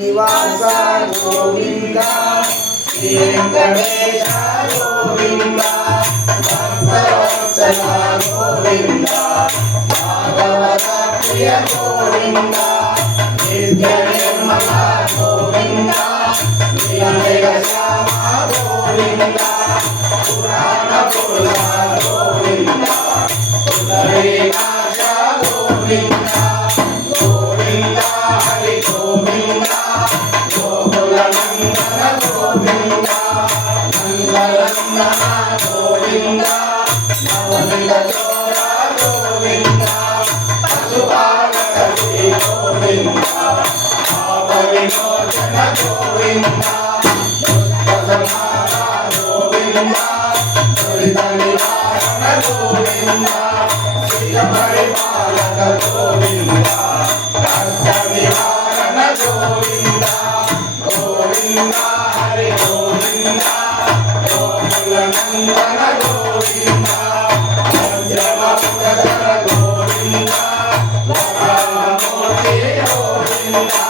నివాస గోవింద శ్రీ వెంకటేశ గోవింద గోవిందా మురళిధని వాసన గోవిందా శ్రీ పరిపాలక గోవిందా కష్ట నివారణ గోవిందా గోవిందా హరి గోవిందా గోకుల నందన గోవిందా పంచమ పురధర గోవిందా వరామూర్తి గోవిందా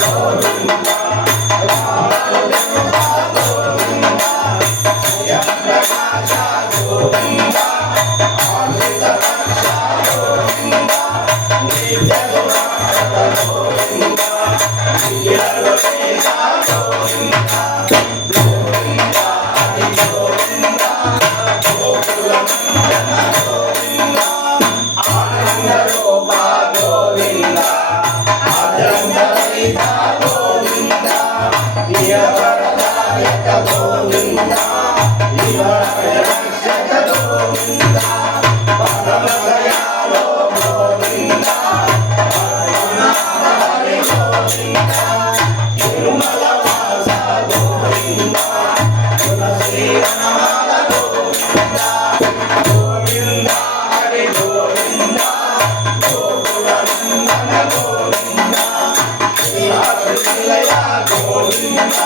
గోవింద గోవిందా గోవిందా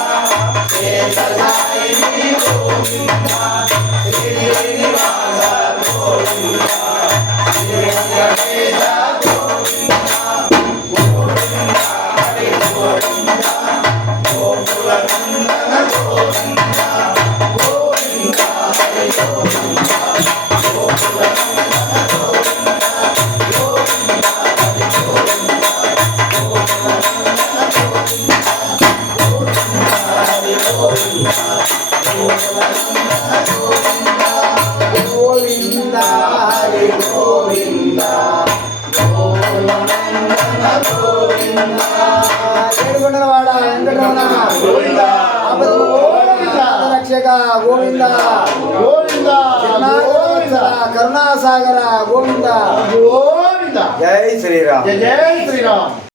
ఏడుకొండలవాడ వెంకటరమణ గోవింద. ఆపద గోవింద. రక్షక గోవింద. గోవింద కరుణాసాగర గోవింద. గోవింద. జై శ్రీరామ్. జయ శ్రీరామ్.